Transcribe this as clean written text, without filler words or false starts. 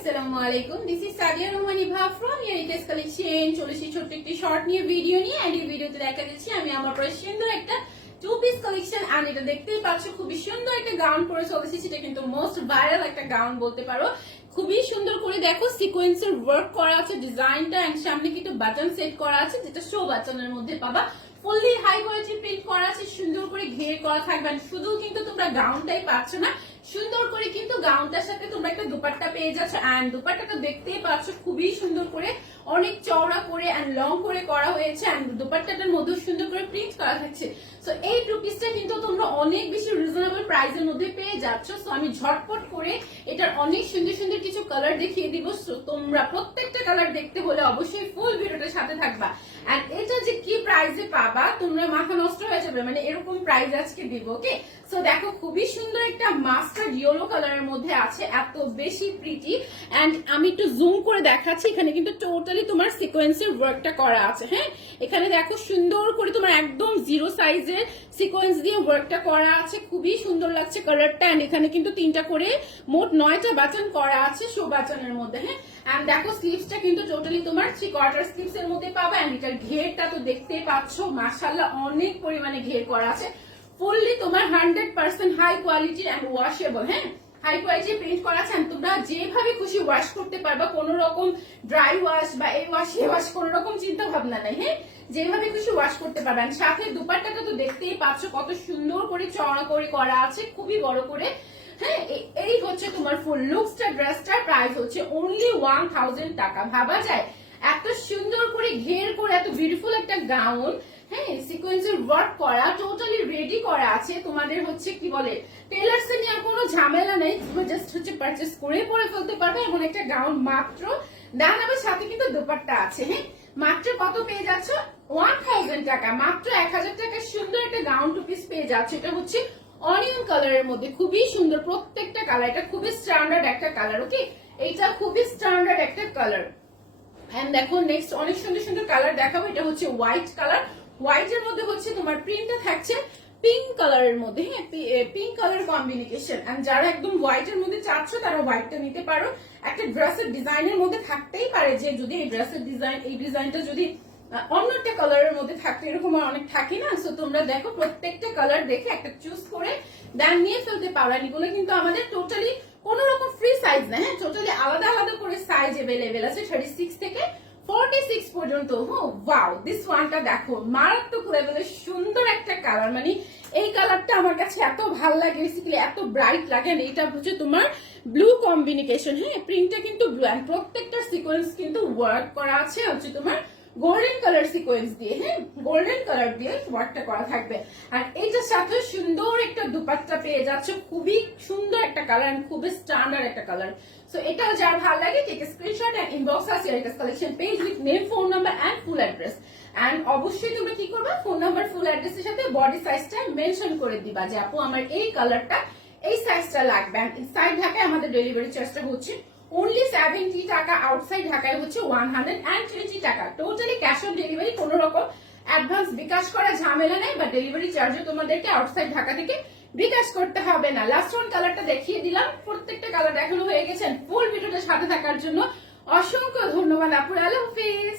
আসসালামু আলাইকুম। This is Sadia Rahman Eva from ইয়ারিকেস কালেকশন। চলেছি ছোট্ট একটি শর্ট নিয়ে ভিডিও নিয়ে, এন্ড এই ভিডিওতে দেখা যাচ্ছে আমি আমার পরে সুন্দর একটা টু পিস কালেকশন, আর এটা দেখতেই পাচ্ছ খুবই সুন্দর একটা গাউন পরে চলেছি। সেটা কিন্তু মোস্ট ভাইরাল একটা গাউন বলতে পারো। খুবই সুন্দর করে দেখো সিকোয়েন্সের ওয়ার্ক করা আছে ডিজাইনটা, এন্ড সামনে কিন্তু বাটন সেট করা আছে, যেটা শো বাটনের মধ্যে পাবা। ফুললি হাই কোয়ালিটি প্রিন্ট করা আছে, সুন্দর করে ঘের করা থাকবে। শুধু কিন্তু তোমরা গাউনটাই পাচ্ছ না, সুন্দর করে কিন্তু গাউনটার সাথে তোমরা একটা দুপাট্টা পেয়ে যাচ্ছ। এন্ড দুপাট্টাটা দেখতেই পাচ্ছ খুবই সুন্দর করে অনেক চওড়া করে এন্ড লং করে করা হয়েছে, এন্ড দুপাট্টাটার মধ্যে সুন্দর করে প্রিন্ট করা থাকছে। সো এই টু পিসটা কিন্তু তোমরা অনেক বেশি রিজনেবল প্রাইসের মধ্যে পেয়ে যাচ্ছ। সো আমি ঝটপট করে এটার অনেক সুন্দর সুন্দর কিছু কালার দেখিয়ে দিব। সো তোমরা প্রত্যেকটা কালার দেখতে হলে অবশ্যই ফুল ভিডিওটার সাথে থাকবা। এন্ড এটা যে কি প্রাইসে পাবা তোমরা মাথা নষ্ট হয়ে যাবে, মানে এরকম প্রাইস আজকে দিব। ওকে, সো দেখো খুবই সুন্দর একটা মাস্টার্ড ইয়েলো কালারের মধ্যে আছে, এত বেশি প্রিটি। এন্ড আমি একটু জুম করে দেখাচ্ছি, এখানে কিন্তু টোটালি তোমার সিকোয়েন্সের ওয়ার্কটা করা আছে। হ্যাঁ, এখানে দেখো সুন্দর করে তোমার একদম জিরো সাইজের সিকোয়েন্স দিয়ে ওয়ার্কটা করা আছে, খুবই সুন্দর লাগছে কালারটা। এন্ড এখানে কিন্তু তিনটা করে মোট 9টা বাটন করা আছে শো বাটনের মধ্যে। হ্যাঁ, এন্ড দেখো স্লিভসটা কিন্তু টোটালি তোমার 3/4 স্লিভস এর মধ্যে পাবে। এন্ড এটার ঘেরটা তো দেখতেই পাচ্ছ, মাশাআল্লাহ অনেক পরিমাণে ঘের করা আছে। ফুললি তোমার 100% হাই কোয়ালিটির এন্ড ওয়াশেবল। হ্যাঁ, হাই কোয়ালিটি প্রিন্ট করা আছে, তোমরা যেভাবে খুশি ওয়াশ করতে পারবা, কোনো রকম ড্রাই ওয়াশ বা এই ওয়াশ এ ওয়াশ কোনো রকম চিন্তা ভাবনা নাই। হ্যাঁ, যেভাবে খুশি ওয়াশ করতে পারবেন। সাথে দুপাট্টাটা তো দেখতেই পাচ্ছ কত সুন্দর করে চওড়া করে করা আছে, খুবই বড় করে। হ্যাঁ, এই হচ্ছে তোমার ফুল লুকসটা। ড্রেসটার প্রাইস হচ্ছে অনলি 1000 টাকা। ভাবা যায় এত সুন্দর করে ঘের করে এত বিউটিফুল একটা গাউন, হ্যাঁ সিকোয়েন্সের ওয়ার্ক করা, টোটালি রেডি করা আছে। তোমাদের হচ্ছে কি বলে টেলার্স এ নিয়ে কোনো ঝামেলা নেই, তুমি জাস্ট হচ্ছে পারচেজ করে পরে ফেলতে পারবে এমন একটা গাউন মাত্র। দেন আবার সাথে কিন্তু দুপাট্টা আছে। হ্যাঁ, মাত্র কত পেয়ে যাচ্ছ? 1000 টাকা। মাত্র 1000 টাকা সুন্দর একটা গাউন টু পিস পেয়ে যাচ্ছে। এটা হচ্ছে অনিয়ন কালারের মধ্যে, খুবই সুন্দর প্রত্যেকটা কালার। এটা খুবই স্ট্যান্ডার্ড একটা কালার। ওকে, এইটা খুবই স্ট্যান্ডার্ড একটা কালার। এন্ড দেখো নেক্সট অনেক সুন্দর সুন্দর কালার দেখাবো। এটা হচ্ছে হোয়াইট কালার, হোয়াইট এর মধ্যে হচ্ছে তোমার প্রিন্টটা থাকছে পিঙ্ক কালারের মধ্যে। হ্যাঁ, পিঙ্ক কালার কম্বিনেশন। এন্ড যারা একদম হোয়াইট এর মধ্যে চাচ্ছ তারা হোয়াইটটা নিতে পারো। একটা ড্রেসের ডিজাইনের মধ্যে থাকতেই পারে যে যদি এই ড্রেসের ডিজাইন, এই ডিজাইনটা যদি অন্য একটা কালারের মধ্যে থাকতে, এরকম অনেক থাকে না। সো তোমরা দেখো প্রত্যেকটা কালার দেখে একটা চুজ করে দেন নিয়ে ফেলতে পারো। এগুলো কিন্তু আমাদের টোটালি কোন রকম ফ্রি সাইজ না। হ্যাঁ, টোটালি আলাদা আলাদা করে সাইজ এভেলেবেল আছে 36 থেকে 46 পর্যন্ত। ওয়াও, দিস ওয়ানটা দেখো মারাত্মক লেভেলের সুন্দর একটা কালার। মানে এই কালারটা আমার কাছে এত ভালো লাগে, বেসিক্যালি এত ব্রাইট লাগে। এটা হচ্ছে তোমার ব্লু কম্বিনেশন। হ্যাঁ, প্রিন্টটা কিন্তু ব্লু, এন্ড প্রত্যেকটা সিকোয়েন্স কিন্তু ওয়ার্ক করা আছে হচ্ছে তোমার গোল্ডেন কালার সিকোয়েন্স দিয়ে। হ্যাঁ, গোল্ডেন কালার দিয়ে ওয়ার্কটা করা থাকবে। আর এইটার সাথে সুন্দর একটা দুপাট্টা পেয়ে যাচ্ছে, খুবই সুন্দর একটা কালার, খুবই স্ট্যান্ডার্ড একটা কালার। সো এটাও যার ভালো লাগে take screenshot and inbox us ইয়ারিকাস collection page with name, phone number and full address. And অবশ্যই তোমরা কি করবে, ফোন নাম্বার ফুল অ্যাড্রেসের সাথে বডি সাইজটা মেনশন করে দিবা যে আপু আমার এই কালারটা এই সাইজটা লাগবে। এন্ড ইনসাইড ঢাকায় আমাদের ডেলিভারি চার্জটা হচ্ছে only 70 টাকা, আউটসাইড ঢাকায় হচ্ছে 120 টাকা। টোটালি ক্যাশ অন ডেলিভারি, কোনো রকম অ্যাডভান্স বিকাশ করা ঝামেলা নেই, বা ডেলিভারি চার্জও তোমাদেরকে আউটসাইড ঢাকা থেকে বিকাশ করতে হবে না। লাস্ট ওয়ান কালারটা দেখিয়ে দিলাম, প্রত্যেকটা কালার দেখানো হয়ে গেছে। ফুল ভিডিওটার সাথে থাকার জন্য অসংখ্য ধন্যবাদ আপুর। আল্লাহ হাফেজ।